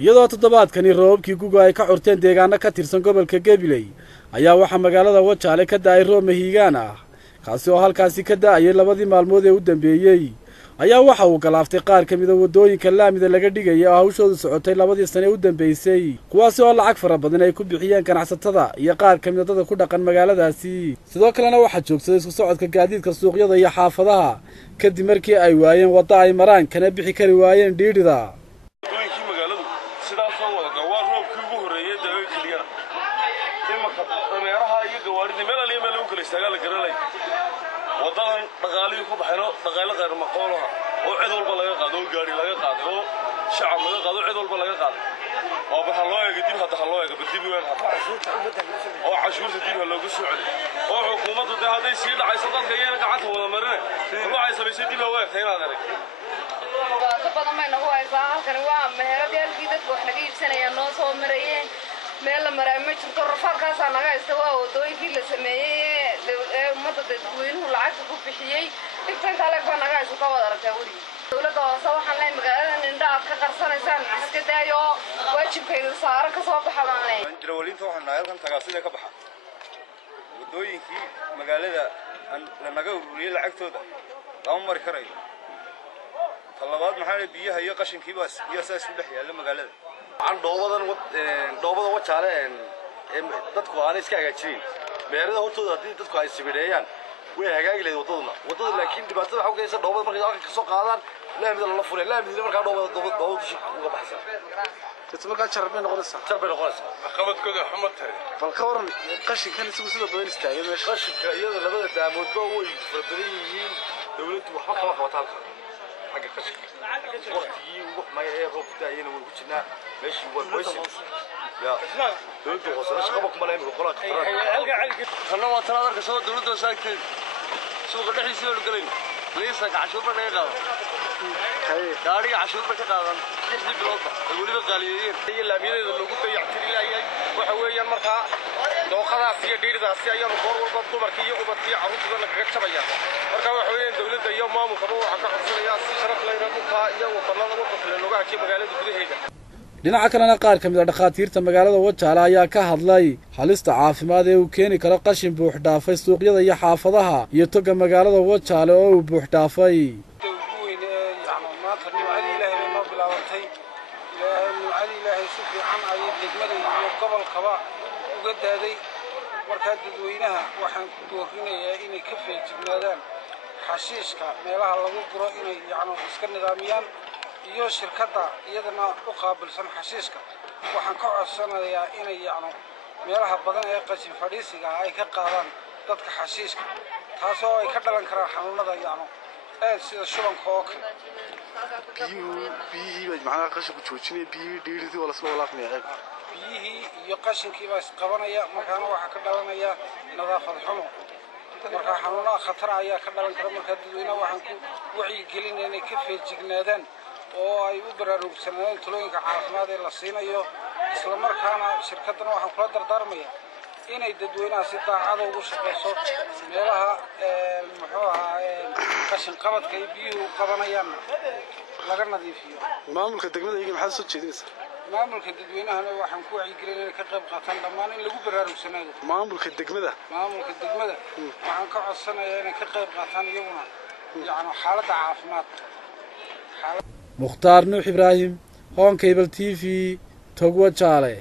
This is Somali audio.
iyadoo toddobaadkani roobabkii guga ay ka curteen deegaano ka tirsan gobolka Gabiley ayaa waxa magaalada Wajaale ka daay roob mahiigaan ah kaasi oo halkaasi ka daayay labadii maalmood ee u dambeeyay ayaa waxa uu galaaftay qaar ka mid ah wadooyinka laamida laga dhigay oo hawshoodu socotay labadii sano ee u dambeysay kuwaasi oo lacag fara badan ay ku bixiyeen ganacsatada iyo qaar ka mid ah dadka ku dhaqan magaaladaasi sidoo kalena waxa joogsaday isku socodka gaadiidka suuqyada iyo xaafadaha kadib markii ay waayeen waddo ay maraan kana bixi kari waayeen dhiidhida wadadan dhaqaalihi ku baxayno dhaqaale qaar maqoolaha oo cid walba laga qaado gaari laga qaado shacab laga qaado cid walba laga qaado oo waxa loo eegay dib hadda loo eegay dib weyn oo cashuurta dib loogu soo celiyo oo xukuumaddu haday sii dhacayso dadka iyaga gacanta wada marin waxay sameysay dib loo eegay inaad arag badan ma nagu haysaa halkan waa meheradii dadku wax naga iibsanayaan noo soo marayeen meel la maray ma jirto rafaadkaas naga haysta waa wadooyinkii la sameeyay ummadda dadweynuhu lacag ku bixiyay inta kale baa naga haysta wada aragtaa wali dawladda hoose waxaan leeyahay magaalada indhaaf ka qarsanaysaan iska daayo waajibkeedu saaran ka soo baxaanay jirawalinta waxaan nahay halkan tagaasida ka baxa wadooyinkii magaalada la naga ururiyay lacagtooda lama mari karayo talabaad maxaa biyaha iyo qashinkii baas iyo saas u dhex yaala magaalada aan dhoobada Wajaale dadku aan iska hagaajin beerada hortooda hadii dadku ay sibireeyaan way hagaagi leeyihiin wadada laakiin dhibaatada waxa u keenaysa dhoobada markay halka ka soo qaadaan laamida la furay laamida marka dhoobada uga baxsan dadka marka charbay noqonaysa qabadkooda xumad tare bal ka waran qashinkan isagu sida badan istaagay meesha qashinka iyada labada daamoodba way farabadan yihiin dawladdu waxba kama qabato halka حاجة قشك وقتي وما يروح تاعين وجدنا ماشي هو كويس يا دولته وصلنا شغبك ما لهم قرات خلنا وطلع لك سوى دولته ساكتين سوق دحي سيو لقلين ليس عشور بنا يقال داري عشور بنا قادم يحدي بلوطة يقولي بقاليين هي اللامية اللي قلت يعتري لها وحويا مرخا لو خلاص هي دير ذا سيا نقول والبطو مركية وبطيء عروض بنا كعشة بيا مركا وحويا دولته يوم ما مخبو عكا عصريا شرف لنا مقا يا وطلنا وقف للنوع كي مقالة بديهيدا dhinaca kalena qaar ka mid ah dhaqaatiirta magaalada Wajaale ayaa ka hadlay halista caafimaad ee uu keeni karo qashin buux dhaafay suuqyada iyo xaafadaha iyo toga magaalada Wajaale oo uu buux dhaafay marka dadweynaha waxaan ku doorinayaa inay ka feejignaadaan xashiishka meelaha lagu guro inay iska nidaamiyaan iyo shirkadda iyadana u qaabilsan xashiishka waxaan ka codsanayaa inay meelaha badan ee qashin fadhiisiga ay ka qaadaan dadka xashiishka taasoo ay ka dhalan karaan xanuunada sida shubanka oo kale biyihii macnaha qashinku joojinaya biyihii dhiiridii oo la soo walaaqmaya biyihii iyo qashinkii baa isqabanaya markaana waxaa ka dhalanaya nadaafad xumo marka xanuunada khatar ayaa ka dhalan kara marka dadweynaha waxaan ku wacyigelinaya inay ka feejignaadaan oo ay u baraarugsanadaan talooyinka caafimaad ee la siinayo isla markaana shirkadana waxaan kula dardaarmayaa inay dadweynaha si daacad ugu shaqeyso meelaha muxuu ahaa qashin qabadka ay biyuhu qabanayaan laga nadiifiyo maamulka degmada iyaga maxaa soo jeedinaysaa maamulka dadweynahana waxaan ku wacyigelinaa inay ka qayb qaataan dhammaan in lagu baraarugsanaado maamulka degmada waxaan ka codsanayaa inay ka qayb qaataan iyaguna xaaladda caafimaad Mukhtaar Nuux Ibraahim Hon Cable TV Tog Wajaale